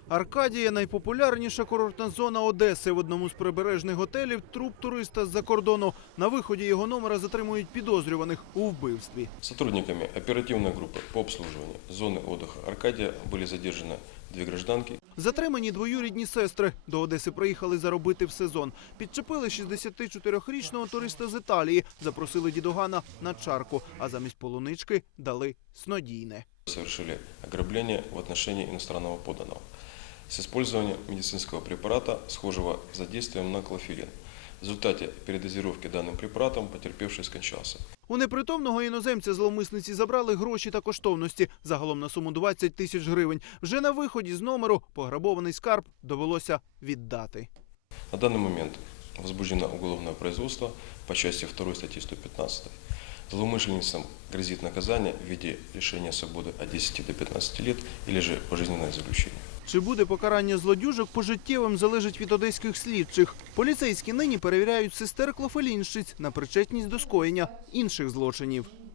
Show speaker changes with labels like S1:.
S1: Аркадія – найпопулярніша курортна зона Одеси. В одному з прибережних готелів труп туриста з-за кордону. На виході його номера затримують підозрюваних у вбивстві.
S2: Сотрудниками оперативной группы по обслуживанию зоны отдыха Аркадия были задержаны 2 гражданки.
S1: Затримані двоюрідні сестри. До Одеси приїхали заробити в сезон. Підчепили 64-річного туриста з Італії. Запросили дідугана на чарку, а замість полунички дали снодійне.
S2: Совершили ограбление в отношении иностранного подданного с использованием медицинского препарата, схожего за действием на клофелин. В результате передозировки данным препаратом потерпевший скончался.
S1: У непритомного іноземця зловмисниці забрали гроші та коштовності. Загалом на суму 20 тисяч гривень. Вже на виході з номеру пограбований скарб довелося віддати.
S2: На данный момент возбуждено уголовное производство по части 2 статьи 115. Злоумышленницам грозит наказание в виде лишения свободы от 10 до 15 лет или же пожизненное заключение.
S1: Чи буде покарання злодюжок пожиттєвим, залежить від одеських слідчих. Поліцейські нині перевіряють сестер клофелінщиць на причетність до скоєння інших злочинів.